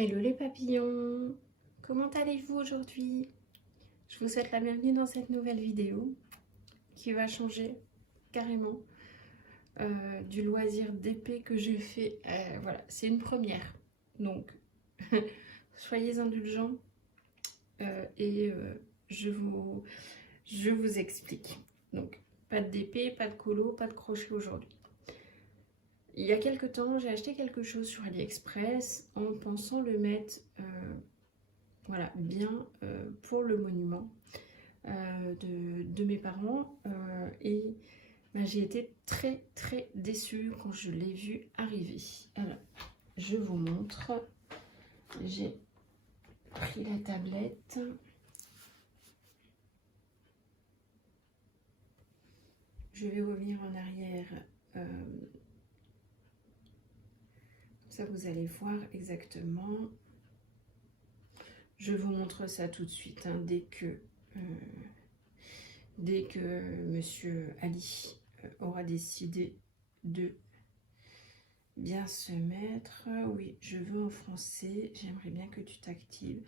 Hello les papillons, comment allez-vous aujourd'hui? Je vous souhaite la bienvenue dans cette nouvelle vidéo qui va changer carrément du loisir d'épée que je fais. Voilà, c'est une première, donc soyez indulgents et je vous explique. Donc pas d'épée, pas de colo, pas de crochet aujourd'hui. Il y a quelque temps, j'ai acheté quelque chose sur AliExpress en pensant le mettre voilà, bien pour le monument de mes parents. Et ben, j'ai été très déçue quand je l'ai vu arriver. Alors, je vous montre. J'ai pris la tablette. Je vais revenir en arrière. Ça, vous allez voir exactement. Je vous montre ça tout de suite, hein, dès que Monsieur Ali aura décidé de bien se mettre. Oui, je veux en français. J'aimerais bien que tu t'actives.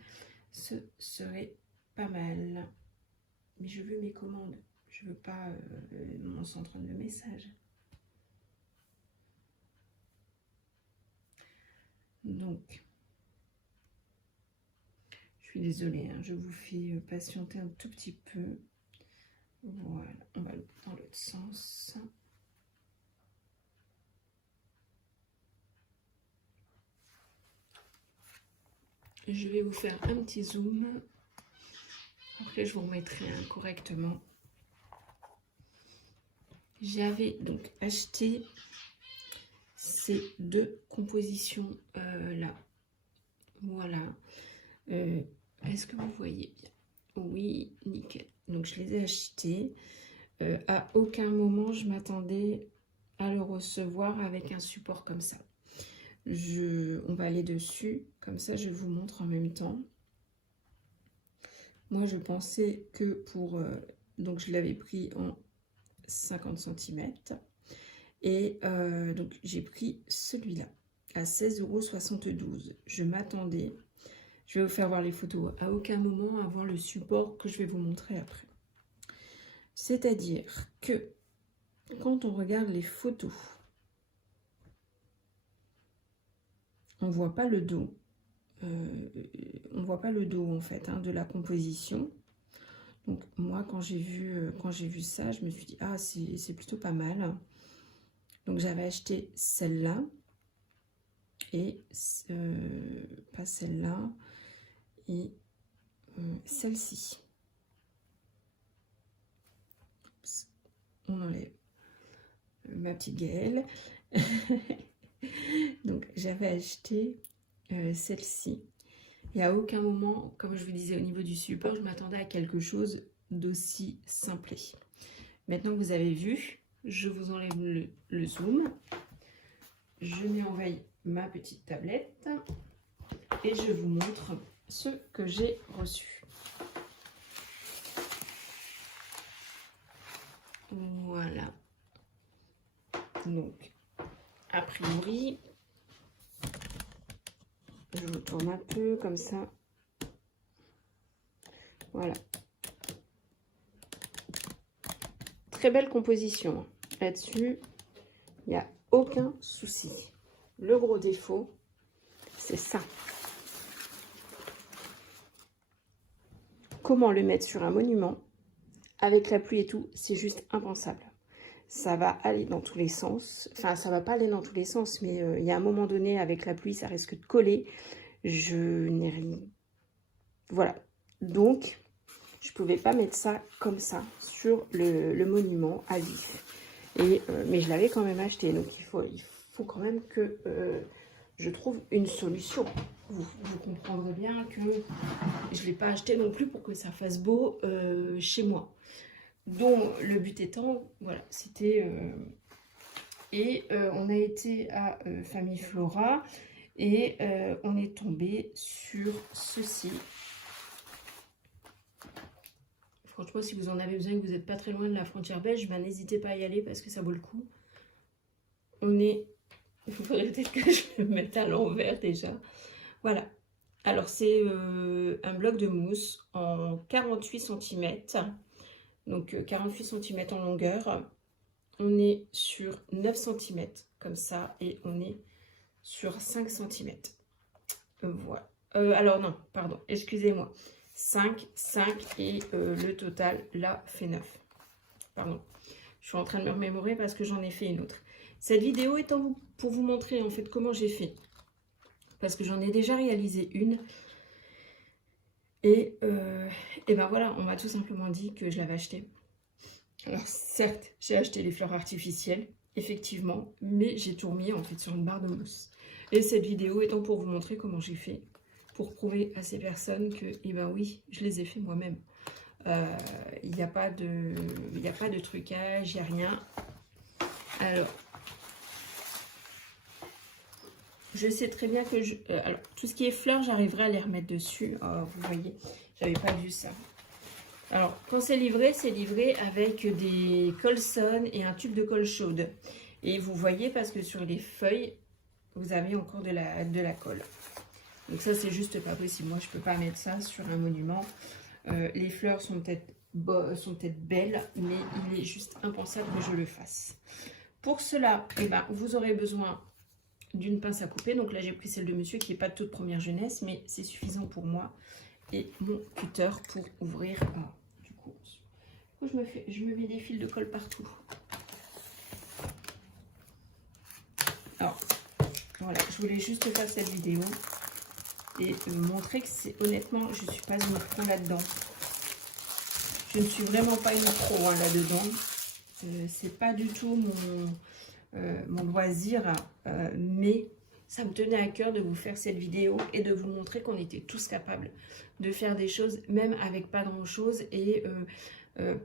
Ce serait pas mal. Mais je veux mes commandes. Je veux pas mon centre de messages. Donc, je suis désolée, hein, je vous fais patienter un tout petit peu. Voilà, on va dans l'autre sens. Je vais vous faire un petit zoom. Après, je vous remettrai correctement. J'avais donc acheté ces deux compositions là. Voilà. Est-ce que vous voyez bien? Oui, nickel. Donc, je les ai achetées. À aucun moment, je m'attendais à le recevoir avec un support comme ça. On va aller dessus. Comme ça, je vous montre en même temps. Moi, je pensais que pour... donc, je l'avais pris en 50 cm. Et donc, j'ai pris celui-là à 16,72 €. Je m'attendais... Je vais vous faire voir les photos. À aucun moment à voir le support que je vais vous montrer après. C'est-à-dire que quand on regarde les photos, on ne voit pas le dos. On voit pas le dos en fait hein, de la composition. Donc moi quand j'ai vu ça, je me suis dit ah c'est plutôt pas mal. Donc j'avais acheté celle-là et pas celle-là et celle-ci. On enlève ma petite Gaëlle. Donc j'avais acheté celle-ci. Et à aucun moment, comme je vous disais au niveau du support, je m'attendais à quelque chose d'aussi simplé. Maintenant que vous avez vu, je vous enlève le zoom. Je mets en veille ma petite tablette et je vous montre ce que j'ai reçu. Voilà. Donc, a priori, je vous tourne un peu comme ça. Voilà. Très belle composition. Là-dessus, il n'y a aucun souci. Le gros défaut, c'est ça. Comment le mettre sur un monument avec la pluie et tout, c'est juste impensable. Ça va aller dans tous les sens. Enfin, ça va pas aller dans tous les sens, mais il y a un moment donné, avec la pluie, ça risque de coller. Je n'ai rien... Voilà. Donc, je pouvais pas mettre ça comme ça sur le monument à vif. Et, mais je l'avais quand même acheté. Donc, il faut quand même que je trouve une solution. Vous comprendrez bien que je ne l'ai pas acheté non plus pour que ça fasse beau chez moi. Donc, le but étant, voilà, c'était... on a été à Famille Flora et on est tombé sur ceci. Franchement, si vous en avez besoin et que vous n'êtes pas très loin de la frontière belge, ben, n'hésitez pas à y aller parce que ça vaut le coup. On est... Il faudrait peut-être que je me mette à l'envers déjà. Voilà, Alors, c'est un bloc de mousse en 48 cm. Donc, 48 cm en longueur. On est sur 9 cm, comme ça. Et on est sur 5 cm. Voilà. Alors, non, pardon, excusez-moi. 5, 5 et le total, là, fait 9. Pardon. Je suis en train de me remémorer parce que j'en ai fait une autre. Cette vidéo est pour vous montrer, en fait, comment j'ai fait. Parce que j'en ai déjà réalisé une. Et ben voilà, on m'a tout simplement dit que je l'avais acheté. Alors certes, j'ai acheté les fleurs artificielles, effectivement, mais j'ai tout remis en fait sur une barre de mousse. Et cette vidéo étant pour vous montrer comment j'ai fait, pour prouver à ces personnes que, eh ben oui, je les ai fait moi-même. Il n'y a pas de trucage, il n'y a rien. Alors, je sais très bien que alors, tout ce qui est fleurs, j'arriverai à les remettre dessus. Oh, vous voyez, j'avais pas vu ça. Alors, quand c'est livré avec des colsons et un tube de colle chaude. Et vous voyez, parce que sur les feuilles, vous avez encore de la colle. Donc ça, c'est juste pas possible. Moi, je peux pas mettre ça sur un monument. Les fleurs sont peut-être belles, mais il est juste impensable que je le fasse. Pour cela, eh ben, vous aurez besoin d'une pince à couper. Donc là, j'ai pris celle de monsieur qui n'est pas de toute première jeunesse, mais c'est suffisant pour moi. Et mon cutter pour ouvrir. Du coup, je me mets des fils de colle partout. Alors, voilà, je voulais juste faire cette vidéo et montrer que c'est honnêtement, je ne suis pas une pro là-dedans. Je ne suis vraiment pas une pro là-dedans. C'est pas du tout mon loisir, mais ça me tenait à cœur de vous faire cette vidéo et de vous montrer qu'on était tous capables de faire des choses, même avec pas grand-chose, et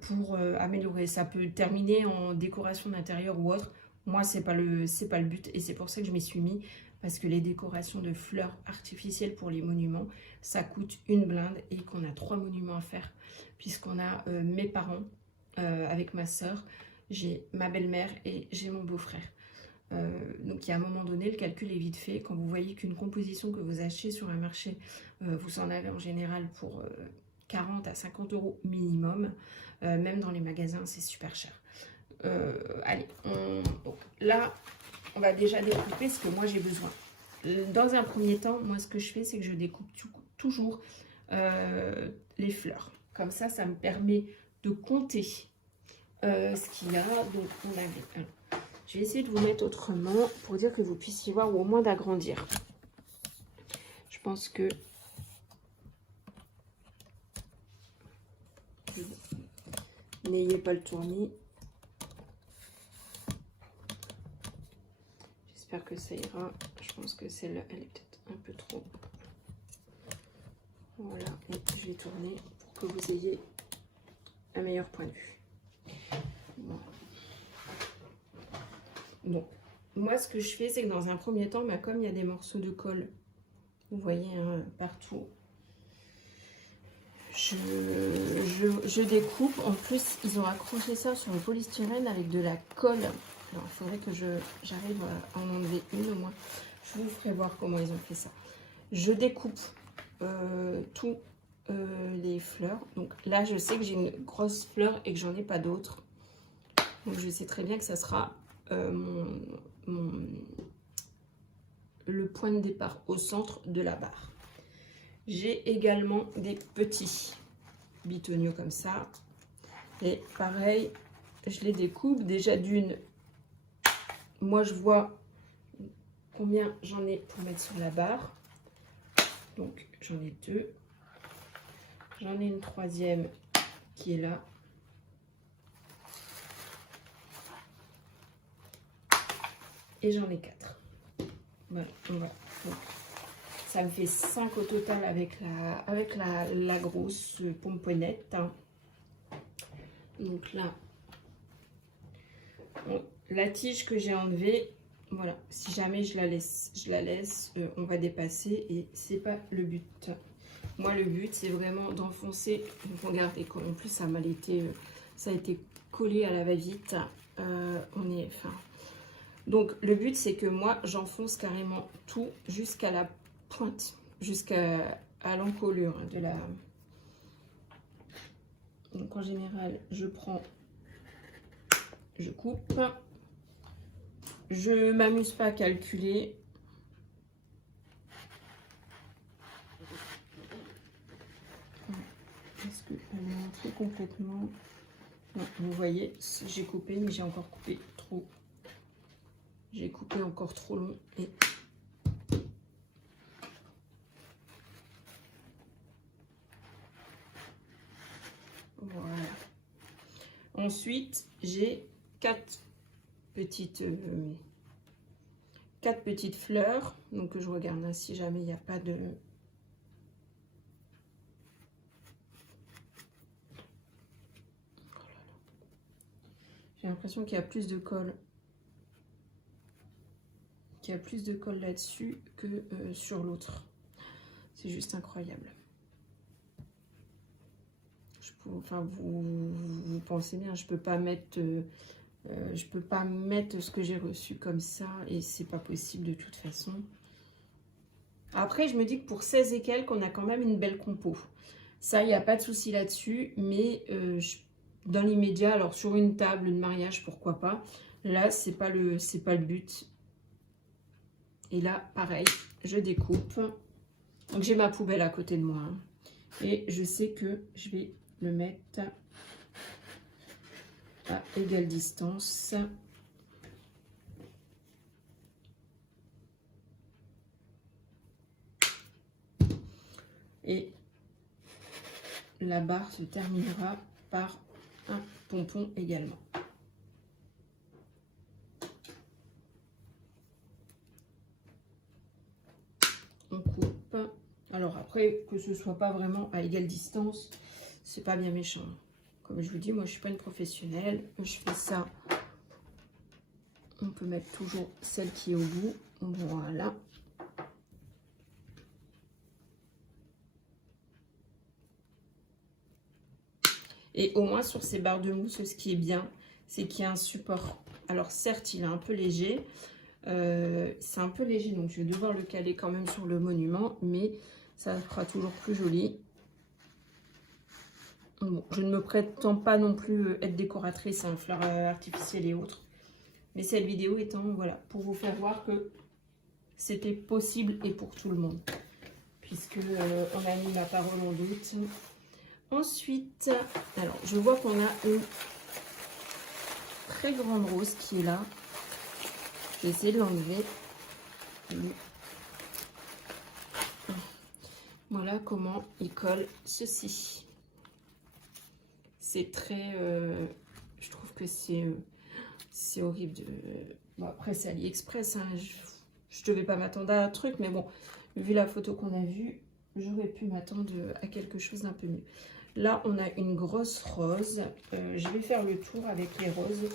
pour améliorer. Ça peut terminer en décoration d'intérieur ou autre. Moi, c'est pas le but, et c'est pour ça que je m'y suis mis, parce que les décorations de fleurs artificielles pour les monuments, ça coûte une blinde, et qu'on a 3 monuments à faire, puisqu'on a mes parents avec ma soeur, j'ai ma belle-mère et j'ai mon beau-frère. Donc, il y a un moment donné, le calcul est vite fait. Quand vous voyez qu'une composition que vous achetez sur un marché, vous en avez en général pour 40 à 50 € minimum. Même dans les magasins, c'est super cher. Allez, donc là, on va déjà découper ce que moi j'ai besoin. Dans un premier temps, moi ce que je fais, c'est que je découpe toujours les fleurs. Comme ça me permet de compter ce qu'il y a. Donc on avait... Alors, je vais essayer de vous mettre autrement pour dire que vous puissiez voir, ou au moins d'agrandir. Je pense que... N'ayez pas le tournis. J'espère que ça ira. Je pense que celle-là, elle est peut-être un peu trop. Voilà, et je vais tourner pour que vous ayez un meilleur point de vue. Voilà. Donc, moi, ce que je fais, c'est que dans un premier temps, bah, comme il y a des morceaux de colle, vous voyez hein, partout, je découpe. En plus, ils ont accroché ça sur le polystyrène avec de la colle. Alors, il faudrait que j'arrive à en enlever une au moins. Je vous ferai voir comment ils ont fait ça. Je découpe tous les fleurs. Donc là, je sais que j'ai une grosse fleur et que j'en ai pas d'autres. Donc, je sais très bien que ça sera le point de départ au centre de la barre. J'ai également des petits bitonniaux comme ça. Et pareil, je les découpe. Déjà d'une, moi je vois combien j'en ai pour mettre sur la barre. Donc j'en ai 2. J'en ai une troisième qui est là. Et j'en ai 4. Voilà, voilà. Donc, ça me fait 5 au total avec la grosse pomponnette. Donc là, la tige que j'ai enlevée, voilà, si jamais je la laisse, on va dépasser et c'est pas le but. Moi, le but, c'est vraiment d'enfoncer. Regardez, en plus, ça a été collé à la va-vite. Donc, le but, c'est que moi, j'enfonce carrément tout jusqu'à la pointe jusqu'à l'encolure de la... Donc en général, je prends, je coupe. Je m'amuse pas à calculer. Est-ce qu'elle est rentrée complètement? Non, vous voyez, j'ai coupé, mais j'ai encore coupé trop. J'ai coupé encore trop long et voilà. Ensuite, j'ai quatre petites fleurs. Donc je regarde là, si jamais il n'y a pas de... J'ai l'impression qu'il y a plus de colle. Qu'il y a plus de colle là-dessus que sur l'autre. C'est juste incroyable. Enfin, vous pensez bien, je peux pas mettre ce que j'ai reçu comme ça et c'est pas possible de toute façon. Après, je me dis que pour 16 et quelques, on a quand même une belle compo. Ça, il n'y a pas de souci là-dessus, mais dans l'immédiat, alors sur une table de mariage, pourquoi pas. Là, c'est pas le but. Et là, pareil, je découpe. Donc, j'ai ma poubelle à côté de moi. Hein, et je sais que je vais le mettre à égale distance. Et la barre se terminera par un pompon également. On coupe. Alors après, que ce soit pas vraiment à égale distance, c'est pas bien méchant. Comme je vous dis, moi je suis pas une professionnelle. Je fais ça. On peut mettre toujours celle qui est au bout. Voilà. Et au moins sur ces barres de mousse, ce qui est bien, c'est qu'il y a un support. Alors certes, il est un peu léger. C'est un peu léger, donc je vais devoir le caler quand même sur le monument, mais ça fera toujours plus joli. Bon, je ne me prétends pas non plus être décoratrice en fleurs artificielles et autres, mais cette vidéo étant, voilà, pour vous faire voir que c'était possible et pour tout le monde, puisque on a mis ma parole en doute. Ensuite, alors je vois qu'on a une très grande rose qui est là. Je vais essayer de l'enlever. Voilà comment il colle ceci. C'est très... je trouve que c'est horrible de... Bon, après, c'est AliExpress. Hein, je ne devais pas m'attendre à un truc, mais bon, vu la photo qu'on a vue, j'aurais pu m'attendre à quelque chose d'un peu mieux. Là, on a une grosse rose. Je vais faire le tour avec les roses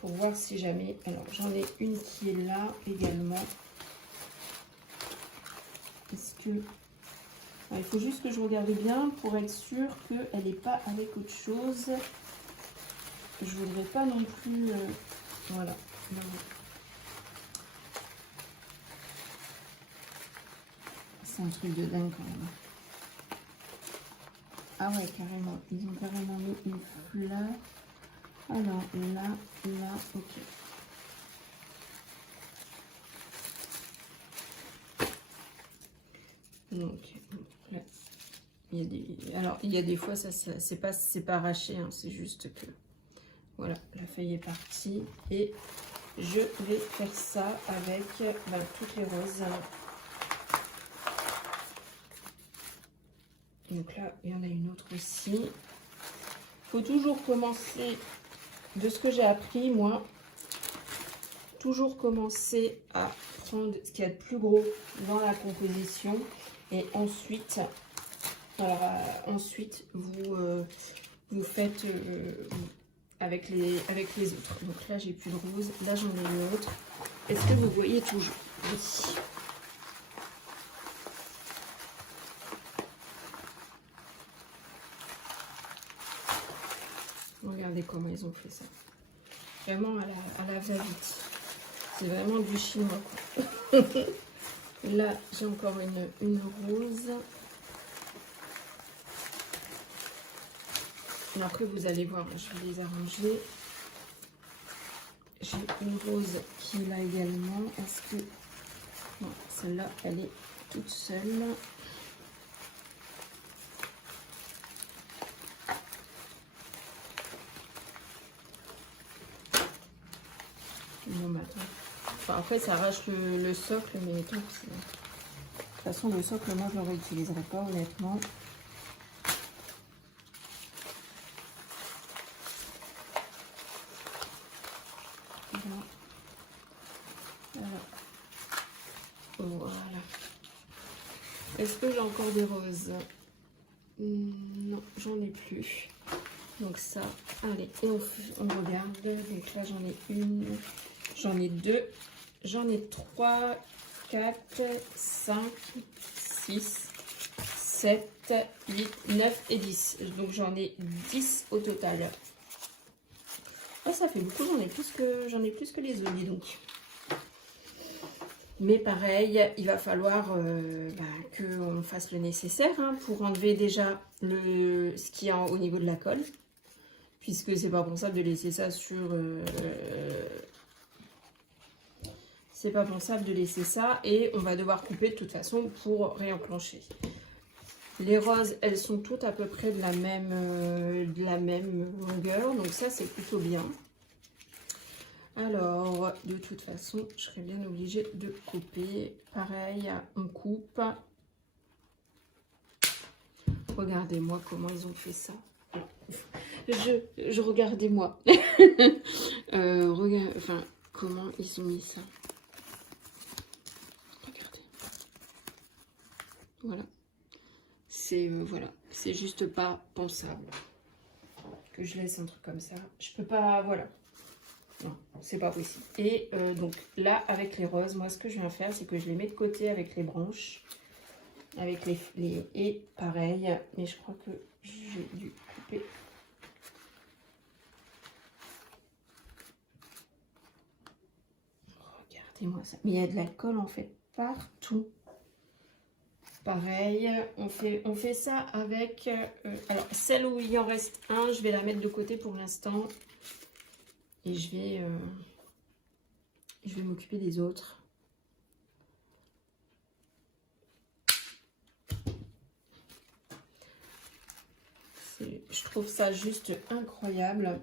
pour voir si jamais... Alors, j'en ai une qui est là également. Est-ce que... Alors, il faut juste que je regarde bien pour être sûr qu'elle n'est pas avec autre chose. Je voudrais pas non plus... voilà. C'est un truc de dingue quand même. Ah ouais, carrément. Ils ont carrément mis une fleur. Alors là, ok. Donc, là, il y a des fois, ça c'est pas arraché, hein, c'est juste que, voilà, la feuille est partie. Et je vais faire ça avec toutes les roses. Donc là, il y en a une autre aussi. Il faut toujours commencer, de ce que j'ai appris, moi, toujours commencer à prendre ce qu'il y a de plus gros dans la composition. Et ensuite, ensuite vous faites avec les autres. Donc là, j'ai plus de rose. Là, j'en ai une autre. Est-ce que vous voyez toujours? Oui. Regardez comment ils ont fait ça. Vraiment à la va-vite. C'est vraiment du chinois, quoi. Là, j'ai encore une rose. Et après, vous allez voir, je vais les arranger. J'ai une rose qui est là également. Est-ce que... Non, celle-là, elle est toute seule. Non, mais attends. Enfin, après, ça arrache le socle, mais attends, de toute façon, le socle, moi, je ne le réutiliserai pas, honnêtement. Voilà. Est-ce que j'ai encore des roses? Non, j'en ai plus. Donc ça, allez, et on regarde. Donc là, j'en ai une, j'en ai deux, j'en ai 3, 4, 5, 6, 7, 8, 9 et 10. Donc j'en ai 10 au total. Ah, ça fait beaucoup, j'en ai plus que les autres, dis donc. Mais pareil, il va falloir qu'on fasse le nécessaire hein, pour enlever déjà ce qu'il y a au niveau de la colle. Puisque c'est pas pensable de laisser ça sur... c'est pas pensable de laisser ça. Et on va devoir couper de toute façon pour réenclencher. Les roses, elles sont toutes à peu près de la même longueur. Donc ça, c'est plutôt bien. Alors, de toute façon, je serais bien obligée de couper. Pareil, on coupe. Regardez-moi comment ils ont fait ça. Je regardez-moi. Enfin, comment ils ont mis ça. Regardez. Voilà. C'est juste pas pensable que je laisse un truc comme ça. Je peux pas, voilà. Non, c'est pas possible. Et donc là, avec les roses, moi, ce que je viens faire, c'est que je les mets de côté avec les branches, avec les et pareil. Mais je crois que j'ai dû couper. Regardez-moi ça. Mais il y a de la colle en fait partout. Pareil, on fait ça avec... alors, celle où il en reste un, je vais la mettre de côté pour l'instant. Et je vais m'occuper des autres. Je trouve ça juste incroyable.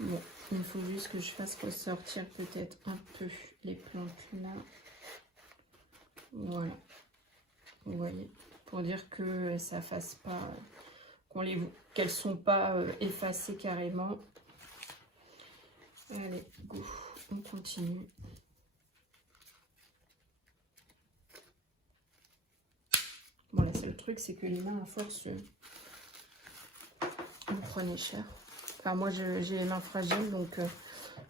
Bon, il faut juste que je fasse ressortir peut-être un peu les plantes là. Voilà. Vous voyez, pour dire que ça fasse pas, qu'elles sont pas effacées carrément. Allez, go, on continue. Bon, le seul truc, c'est que les mains, à force, vous prenez cher. Enfin, moi, j'ai les mains fragiles, donc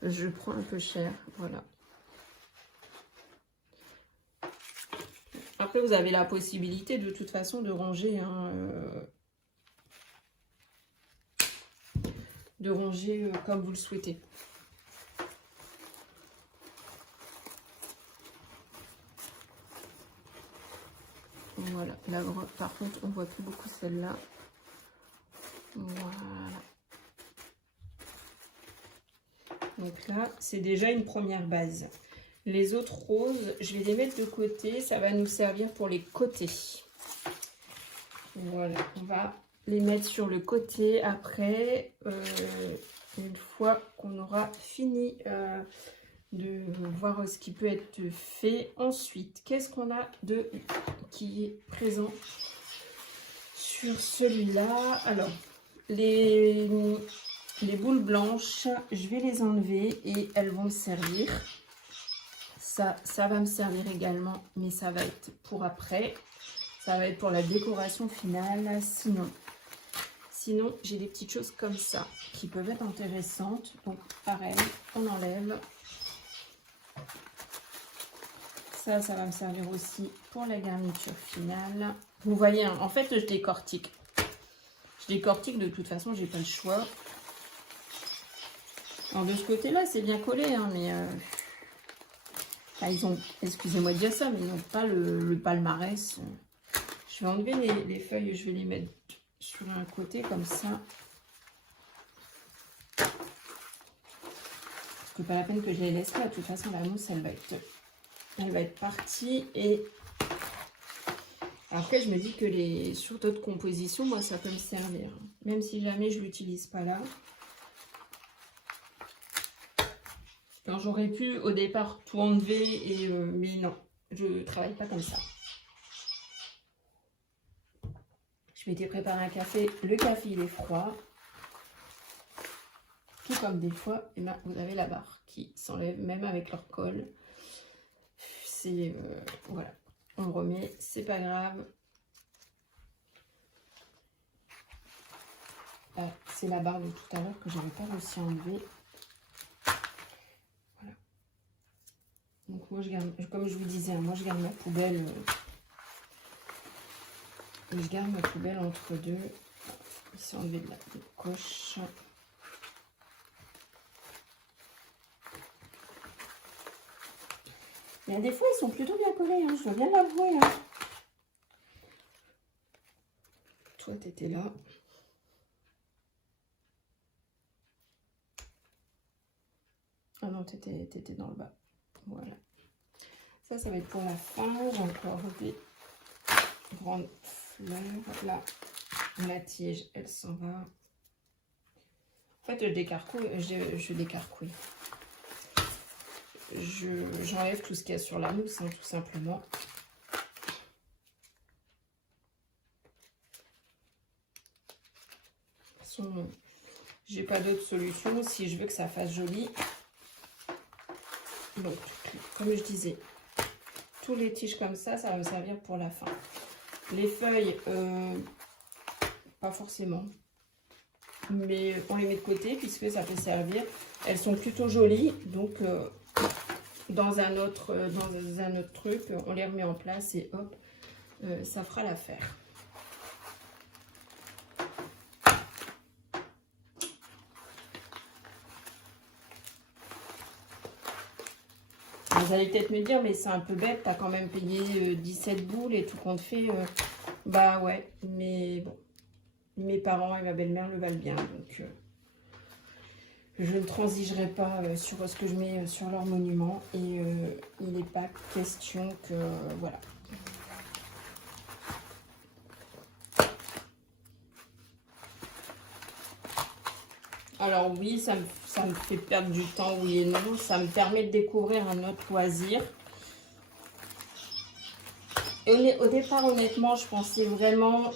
je prends un peu cher. Voilà. Après, vous avez la possibilité, de toute façon, de ranger, hein, comme vous le souhaitez. Voilà, là, par contre, on voit plus beaucoup celle-là. Voilà. Donc là, c'est déjà une première base. Les autres roses, je vais les mettre de côté. Ça va nous servir pour les côtés. Voilà, on va les mettre sur le côté après, une fois qu'on aura fini de voir ce qui peut être fait. Ensuite, qu'est-ce qu'on a qui est présent sur celui-là? Alors, les boules blanches, je vais les enlever et elles vont me servir. Ça va me servir également, mais ça va être pour après. Ça va être pour la décoration finale. Sinon j'ai des petites choses comme ça qui peuvent être intéressantes. Donc pareil, on enlève. Ça va me servir aussi pour la garniture finale. Vous voyez, hein, en fait, je décortique. Je décortique, de toute façon, j'ai pas le choix. Alors de ce côté-là, c'est bien collé, hein, mais enfin, ils ont, excusez-moi de dire ça, mais ils n'ont pas le palmarès. Je vais enlever les feuilles, je vais les mettre sur un côté comme ça. Parce que pas la peine que je les laisse là. De toute façon, la mousse, elle va être partie. Et après, je me dis que sur d'autres compositions, moi, ça peut me servir. Même si jamais je ne l'utilise pas là. Alors, j'aurais pu au départ tout enlever, mais non, je ne travaille pas comme ça. Je m'étais préparé un café. Le café, il est froid. Tout comme des fois, et ben, vous avez la barre qui s'enlève même avec leur colle. C'est voilà, on remet, c'est pas grave. Ah, c'est la barre de tout à l'heure que j'avais pas réussi à enlever. Voilà. Donc moi je garde, comme je vous disais, moi je garde ma poubelle. Je garde ma poubelle entre deux. Il s'est enlevé de la coche. Mais des fois, ils sont plutôt bien collés, hein, je dois bien l'avouer. Hein. Toi, tu étais là. Ah non, tu étais dans le bas. Voilà. Ça va être pour la fin. J'ai encore des grandes fleurs. Là, la tige, elle s'en va. En fait, je décarcouille. J'enlève tout ce qu'il y a sur la mousse, hein, tout simplement. De toute façon, j'ai pas d'autre solution si je veux que ça fasse joli. Donc, comme je disais, tous les tiges comme ça va me servir pour la fin. Les feuilles, pas forcément. Mais on les met de côté puisque ça peut servir. Elles sont plutôt jolies, donc dans un autre truc, on les remet en place et hop, ça fera l'affaire. Vous allez peut-être me dire, mais c'est un peu bête, t'as quand même payé 17 boules et tout compte fait. Bah ouais, mais bon, mes parents et ma belle-mère le valent bien, donc je ne transigerai pas sur ce que je mets sur leur monument. Et il n'est pas question que, voilà. Alors oui, ça me fait perdre du temps, oui et non. Ça me permet de découvrir un autre loisir. Et au départ, honnêtement, je pensais vraiment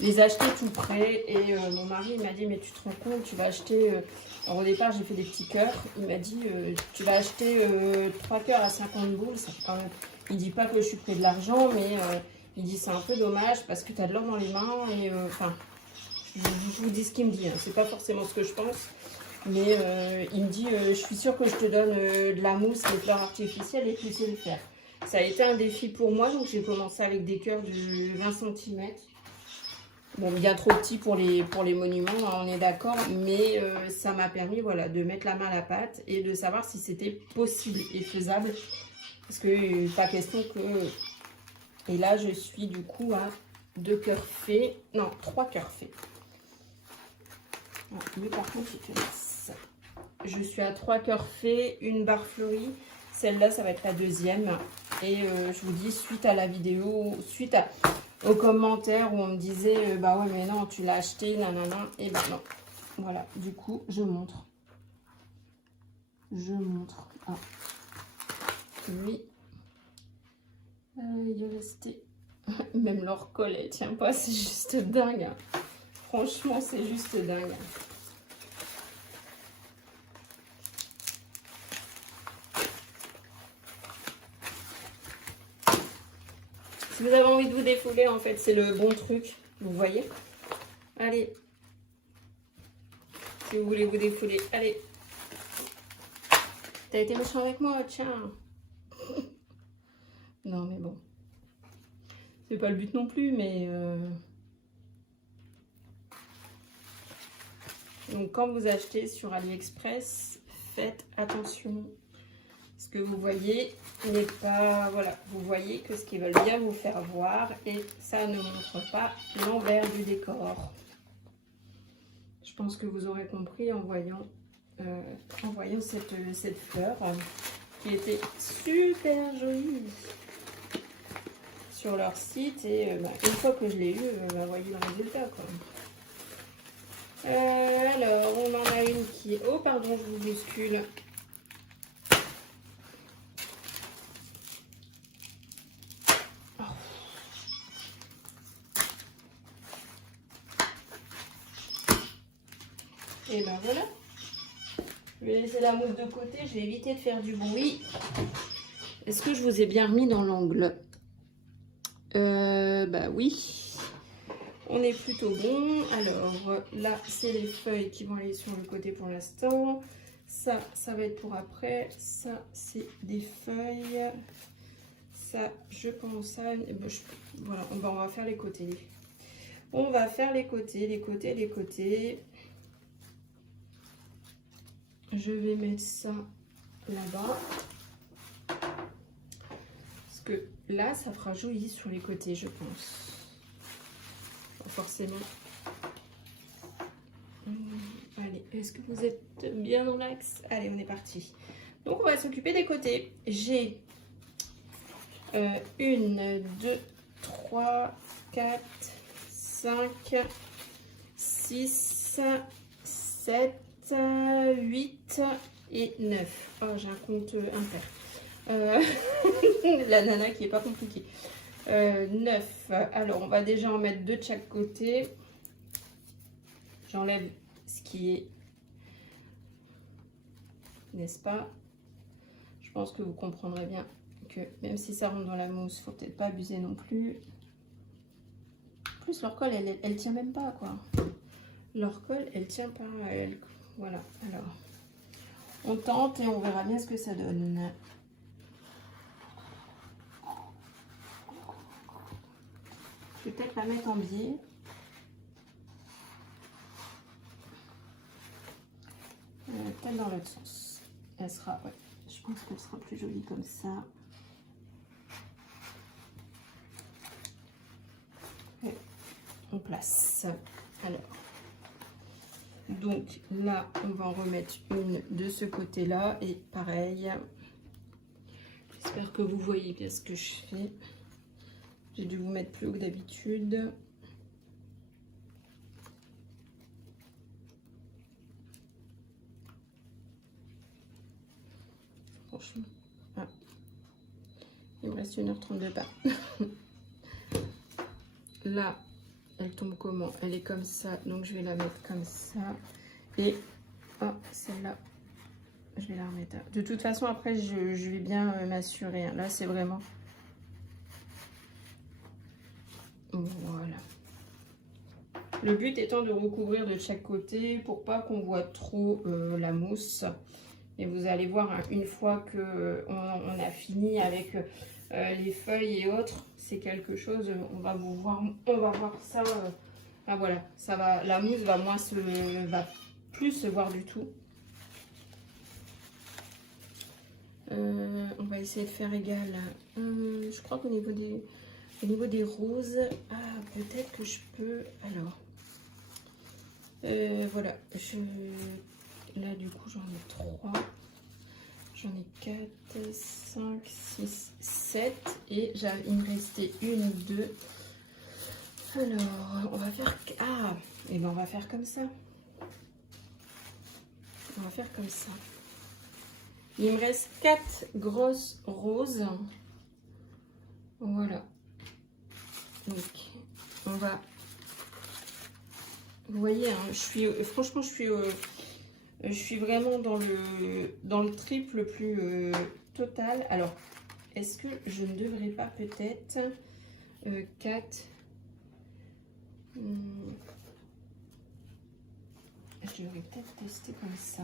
les acheter tout prêts. Et mon mari m'a dit, mais tu te rends compte, tu vas acheter... Alors au départ, j'ai fait des petits cœurs. Il m'a dit, tu vas acheter 3 cœurs à 50 boules. Ça fait quand même... Il dit pas que je suis près de l'argent, mais il dit c'est un peu dommage parce que tu as de l'or dans les mains. Et enfin, je vous dis ce qu'il me dit. Hein. C'est pas forcément ce que je pense. Mais il me dit, je suis sûre que je te donne de la mousse, des fleurs artificielles et tu sais le faire. Ça a été un défi pour moi, donc j'ai commencé avec des cœurs de 20 cm. Bon, bien trop petit pour les monuments, hein, on est d'accord, mais ça m'a permis voilà, de mettre la main à la pâte et de savoir si c'était possible et faisable. Parce que pas question que... Et là, je suis du coup à 2 cœurs faits, non, 3 cœurs faits. Ah, mais par contre, je suis à 3 cœurs faits, une barre fleurie. Celle-là, ça va être la deuxième. Et je vous dis, suite à la vidéo, aux commentaires où on me disait, bah ouais, mais non, tu l'as acheté, nanana. Et ben non. Voilà, du coup, je montre. Ah, oui. Il est resté. Même leur colle, elle tient pas, c'est juste dingue. Hein. Franchement, c'est juste dingue. Si vous avez envie de vous défouler, en fait, c'est le bon truc. Vous voyez? Allez. Si vous voulez vous défouler, allez. T'as été méchant avec moi, tiens. Non, mais bon. C'est pas le but non plus, mais... Donc quand vous achetez sur AliExpress, faites attention. Ce que vous voyez n'est pas... Voilà, vous voyez que ce qu'ils veulent bien vous faire voir et ça ne montre pas l'envers du décor. Je pense que vous aurez compris en voyant cette fleur qui était super jolie sur leur site. Et une fois que je l'ai eu, vous voyez le résultat, quoi. Alors, on en a une qui est... Oh, pardon, je vous bouscule. Oh. Et ben voilà. Je vais laisser la mousse de côté. Je vais éviter de faire du bruit. Est-ce que je vous ai bien remis dans l'angle? Bah oui. On est plutôt bon. Alors là, c'est les feuilles qui vont aller sur le côté pour l'instant. Ça va être pour après. Ça, c'est des feuilles. Ça, je pense à... Voilà, on va faire les côtés. On va faire les côtés, les côtés, les côtés. Je vais mettre ça là-bas. Parce que là, ça fera joli sur les côtés, je pense. Forcément. Allez, est-ce que vous êtes bien dans l'axe? Allez, on est parti. Donc, on va s'occuper des côtés. J'ai 1, 2, 3, 4, 5, 6, 7, 8 et 9. Oh, j'ai un compte impair. La nana qui est pas compliquée. 9. Alors, on va déjà en mettre 2 de chaque côté. J'enlève ce qui est... N'est-ce pas? Je pense que vous comprendrez bien que même si ça rentre dans la mousse, faut peut-être pas abuser non plus. En plus, leur colle, elle tient même pas, quoi. Leur colle, elle tient pas. Voilà. Alors, on tente et on verra bien ce que ça donne. Je vais peut-être la mettre en biais. Peut-être dans l'autre sens. Elle sera, ouais, je pense qu'elle sera plus jolie comme ça. Et on place. Alors, donc là, on va en remettre une de ce côté-là. Et pareil, j'espère que vous voyez bien ce que je fais. J'ai dû vous mettre plus haut que d'habitude. Franchement, ah. Il me reste 1h32 de pas. Là, elle tombe comment? Elle est comme ça, donc je vais la mettre comme ça. Et oh, celle-là, je vais la remettre. De toute façon, après, je vais bien m'assurer. Là, c'est vraiment... Voilà. Le but étant de recouvrir de chaque côté pour pas qu'on voit trop la mousse. Et vous allez voir, hein, une fois que on a fini avec les feuilles et autres, c'est quelque chose, on va voir ça. Ah voilà, ça va, la mousse va plus se voir du tout. On va essayer de faire égal. Je crois qu'au niveau des roses, ah, peut-être que je peux. Alors, voilà, là du coup j'en ai 3. J'en ai 4, 5, 6, 7 et il me restait 1, 2. Alors, on va faire... Ah, et ben on va faire comme ça. On va faire comme ça. Il me reste 4 grosses roses. Voilà. Donc, on va... Vous voyez, hein, franchement, je suis vraiment dans le triple plus total. Alors, est-ce que je ne devrais pas peut-être 4... je devrais peut-être tester comme ça.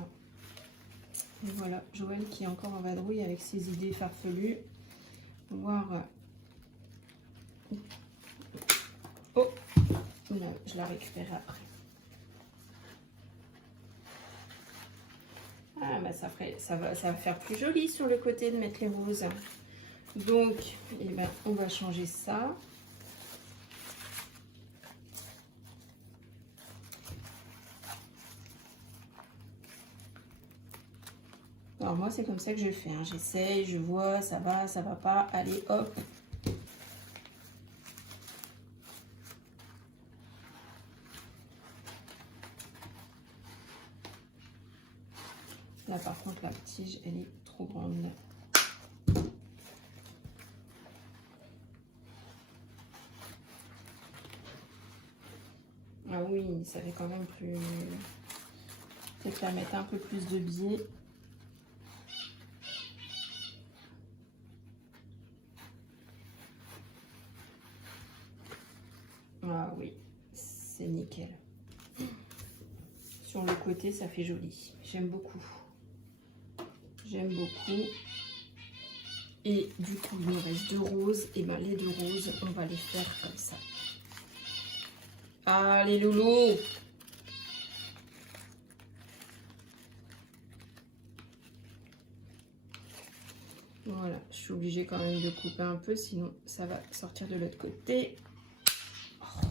Et voilà, Joël qui est encore en vadrouille avec ses idées farfelues. Voir... Oh, là, je la récupère après. Ah, bah ça va faire plus joli sur le côté de mettre les roses. Donc, eh ben, on va changer ça. Alors moi, c'est comme ça que je fais. Hein. J'essaye, je vois, ça va pas. Allez, hop. Là, par contre, la tige, elle est trop grande. Ah oui, ça fait quand même plus... Peut-être la mettre un peu plus de biais. Ah oui, c'est nickel. Sur le côté, ça fait joli. J'aime beaucoup. J'aime beaucoup. Et du coup, il nous reste 2 roses. Et bien, les 2 roses, on va les faire comme ça. Allez, loulou! Voilà, je suis obligée quand même de couper un peu, sinon ça va sortir de l'autre côté. Oh,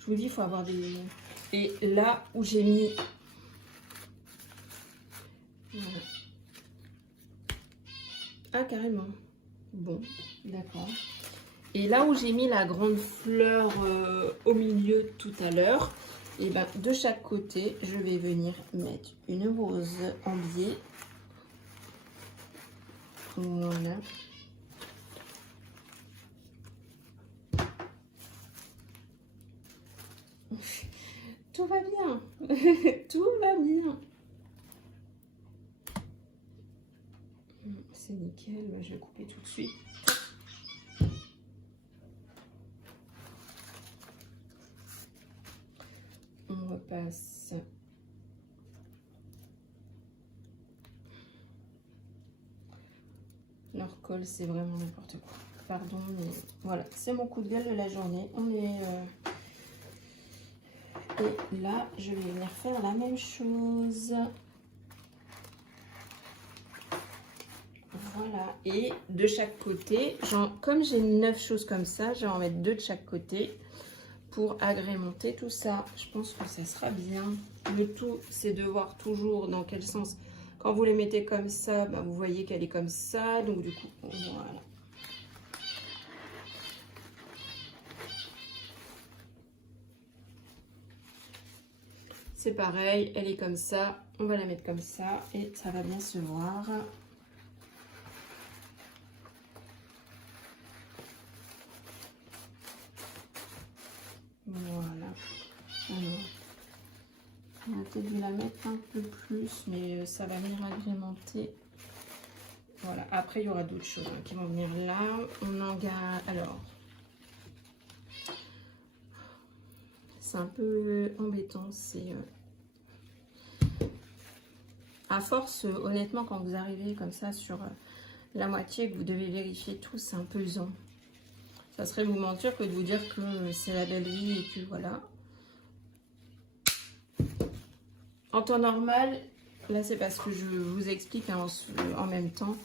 je vous dis, il faut avoir des... Et là où j'ai mis... Voilà. Ah, carrément. Bon, d'accord. Et là où j'ai mis la grande fleur au milieu tout à l'heure, et ben de chaque côté, je vais venir mettre une rose en biais. Voilà. Tout va bien. Tout va bien. C'est nickel. Je vais couper tout de suite. On repasse. Leur colle, c'est vraiment n'importe quoi. Pardon, mais voilà, c'est mon coup de gueule de la journée. On est... Et là, je vais venir faire la même chose. Voilà, et de chaque côté, comme j'ai 9 choses comme ça, je vais en mettre 2 de chaque côté pour agrémenter tout ça. Je pense que ça sera bien. Le tout, c'est de voir toujours dans quel sens. Quand vous les mettez comme ça, bah, vous voyez qu'elle est comme ça. Donc du coup, voilà. C'est pareil, elle est comme ça. On va la mettre comme ça et ça va bien se voir. Voilà. Alors, on va peut-être la mettre un peu plus, mais ça va venir agrémenter. Voilà. Après, il y aura d'autres choses qui vont venir là. On en garde. Alors, c'est un peu embêtant. C'est à force, honnêtement, quand vous arrivez comme ça sur la moitié, que vous devez vérifier tout, c'est un peu usant. Ça serait vous mentir que de vous dire que c'est la belle vie et que voilà. En temps normal, là c'est parce que je vous explique hein, en même temps.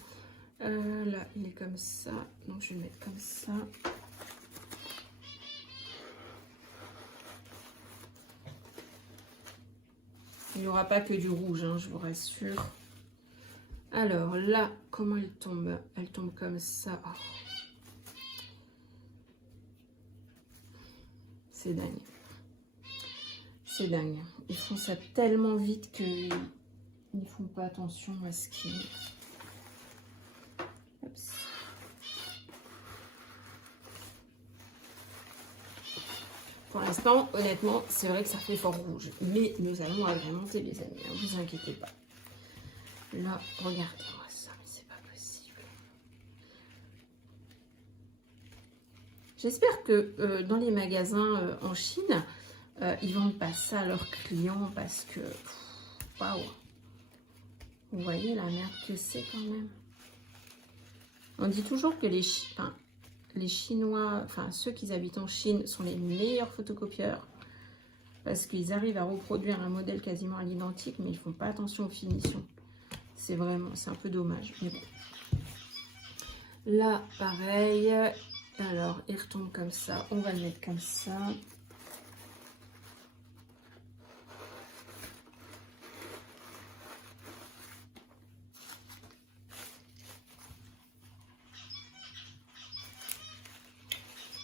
Là il est comme ça, donc je vais le mettre comme ça. Il n'y aura pas que du rouge, hein, je vous rassure. Alors là, comment elle tombe? Elle tombe comme ça. Oh. C'est dingue. C'est dingue. Ils font ça tellement vite qu'ils ne font pas attention à ce qui... Oups. Pour l'instant, honnêtement, c'est vrai que ça fait fort rouge. Mais nous allons agrémenter, les amis. Ne vous inquiétez pas. Là, regardez-moi ça. Mais c'est pas possible. J'espère que dans les magasins en Chine, ils vendent pas ça à leurs clients parce que... Waouh! Vous voyez la merde que c'est quand même. On dit toujours que les Chinois, enfin ceux qui habitent en Chine sont les meilleurs photocopieurs parce qu'ils arrivent à reproduire un modèle quasiment à l'identique, mais ils font pas attention aux finitions. C'est vraiment, c'est un peu dommage. Mais bon. Là, pareil. Alors, il retombe comme ça. On va le mettre comme ça.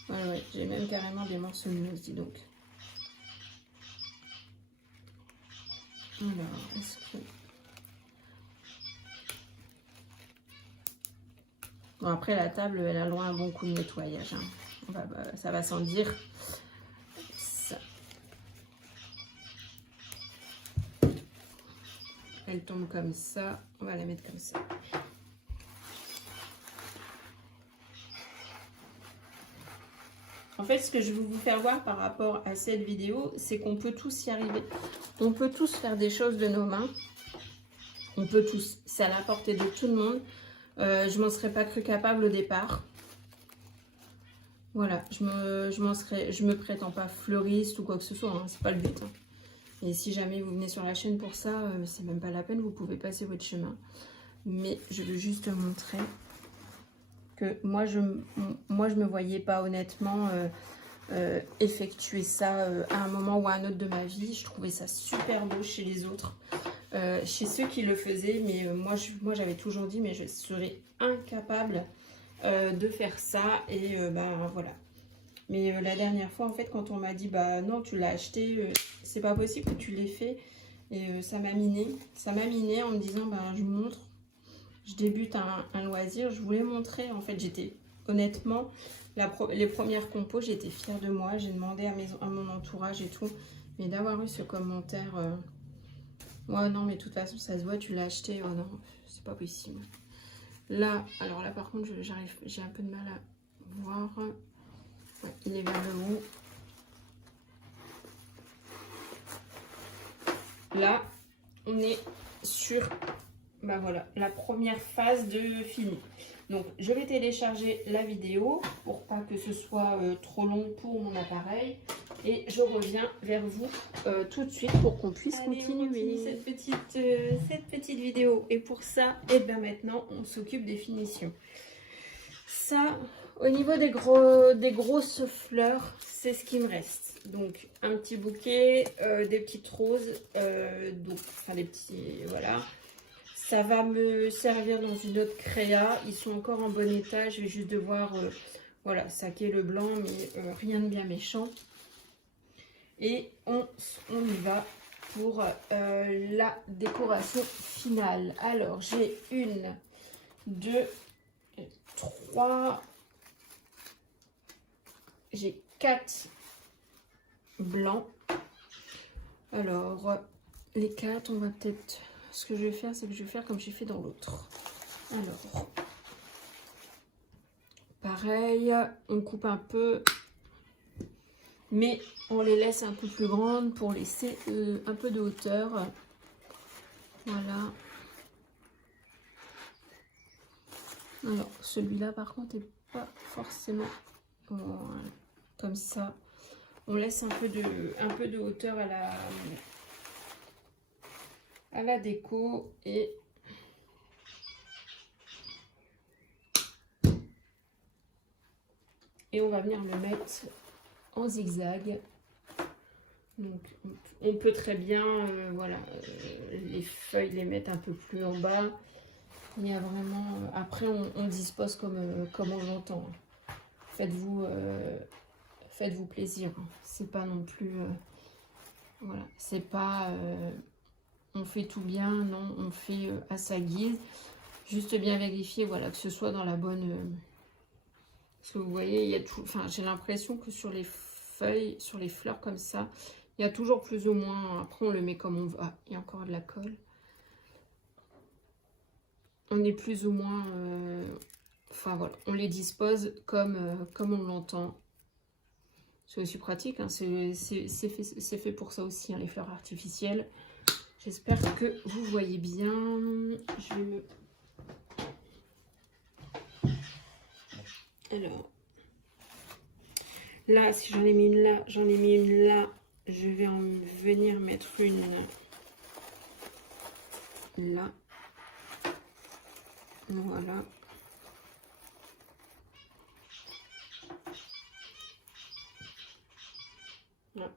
Ouais, j'ai même carrément des morceaux de mousse, dis donc. Alors, est-ce que... Bon, après, la table, elle a loin un bon coup de nettoyage. Hein. Ça va sans dire. Ça. Elle tombe comme ça. On va la mettre comme ça. En fait, ce que je veux vous faire voir par rapport à cette vidéo, c'est qu'on peut tous y arriver. On peut tous faire des choses de nos mains. On peut tous. C'est à la portée de tout le monde. Je m'en serais pas cru capable au départ. Voilà, je me prétends pas fleuriste ou quoi que ce soit. Hein, c'est pas le but. Hein. Et si jamais vous venez sur la chaîne pour ça, c'est même pas la peine. Vous pouvez passer votre chemin. Mais je veux juste montrer que moi je me voyais pas honnêtement effectuer ça à un moment ou à un autre de ma vie. Je trouvais ça super beau chez les autres, chez ceux qui le faisaient, mais moi j'avais toujours dit mais je serais incapable de faire ça et ben voilà. Mais la dernière fois en fait quand on m'a dit bah non tu l'as acheté, c'est pas possible que tu l'aies fait, et ça m'a miné en me disant bah je vous montre. Je débute un loisir, je voulais montrer, en fait, j'étais, honnêtement, les premières compos, j'étais fière de moi, j'ai demandé à mon entourage et tout, mais d'avoir eu ce commentaire, ouais, non, mais de toute façon, ça se voit, tu l'as acheté, oh non, c'est pas possible. Là, alors là, par contre, j'ai un peu de mal à voir, ouais, il est vers le haut. Là, on est sur... Ben voilà, la première phase de fini. Donc, je vais télécharger la vidéo pour pas que ce soit trop long pour mon appareil. Et je reviens vers vous tout de suite pour qu'on puisse continuer cette petite vidéo. Et pour ça, et bien maintenant, on s'occupe des finitions. Ça, au niveau des grosses fleurs, c'est ce qui me reste. Donc, un petit bouquet, des petites roses, donc, enfin des petits, voilà. Ça va me servir dans une autre créa. Ils sont encore en bon état. Je vais juste devoir voilà, saquer le blanc, mais rien de bien méchant. Et on y va pour la décoration finale. Alors, j'ai 1, 2, 3, j'ai 4 blancs. Alors, les 4, on va peut-être... Ce que je vais faire, c'est que je vais faire comme j'ai fait dans l'autre. Alors, pareil, on coupe un peu, mais on les laisse un peu plus grandes pour laisser un peu de hauteur. Voilà. Alors, celui-là, par contre, n'est pas forcément comme ça. On laisse un peu de hauteur à la déco et on va venir le mettre en zigzag. Donc on peut très bien voilà, les feuilles les mettre un peu plus en bas. Il y a vraiment après on dispose comme on l'entend. Faites-vous plaisir, c'est pas non plus voilà, c'est pas on fait tout bien, non, on fait à sa guise. Juste bien vérifier, voilà, que ce soit dans la bonne... Parce que vous voyez, il y a tout... Enfin, j'ai l'impression que sur les feuilles, sur les fleurs comme ça, il y a toujours plus ou moins... Après, on le met comme on veut. Ah, il y a encore de la colle. On est plus ou moins... Enfin, voilà, on les dispose comme on l'entend. C'est aussi pratique, hein. C'est fait pour ça aussi, hein, les fleurs artificielles. J'espère que vous voyez bien. Je vais me... Alors, là, si j'en ai mis une là, j'en ai mis une là. Je vais en venir mettre une là. Voilà. Voilà.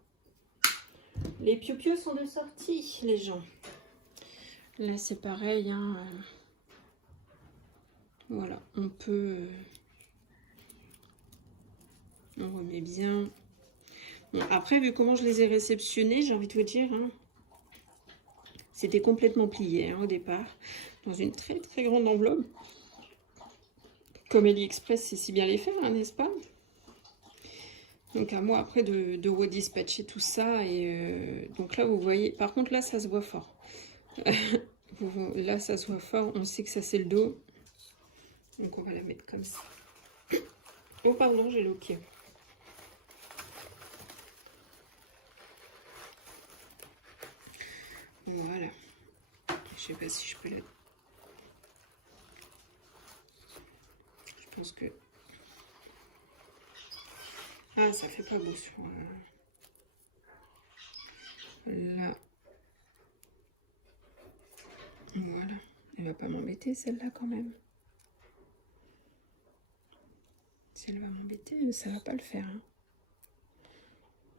Les piou-piou sont de sortie, les gens. Là, c'est pareil. Hein. Voilà, on peut... on remet bien. Bon, après, vu comment je les ai réceptionnés, j'ai envie de vous dire, hein, c'était complètement plié hein, au départ, dans une très très grande enveloppe. Comme AliExpress, c'est si bien les faire, hein, n'est-ce pas? Donc à moi après de redispatcher tout ça. Et donc là, vous voyez, par contre là, ça se voit fort. Là, ça se voit fort, on sait que ça c'est le dos. Donc on va la mettre comme ça. Oh pardon, j'ai loqué. Voilà. Je sais pas si je peux la... Je pense que... Ah, ça fait pas beau sur... Là. Voilà. Elle va pas m'embêter celle-là quand même. Si elle va m'embêter, ça va pas le faire. Hein.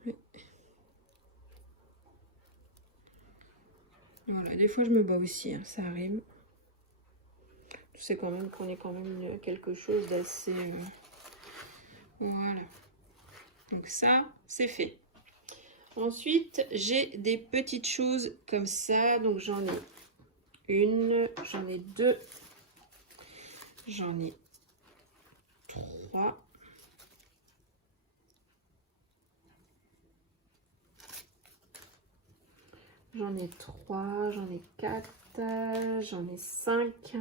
Oui. Voilà, des fois je me bats aussi, hein, ça arrive. Je sais quand même qu'on est quand même quelque chose d'assez... Voilà. Donc ça, c'est fait. Ensuite, j'ai des petites choses comme ça. Donc j'en ai une, j'en ai deux, j'en ai trois. J'en ai trois, j'en ai quatre, j'en ai cinq.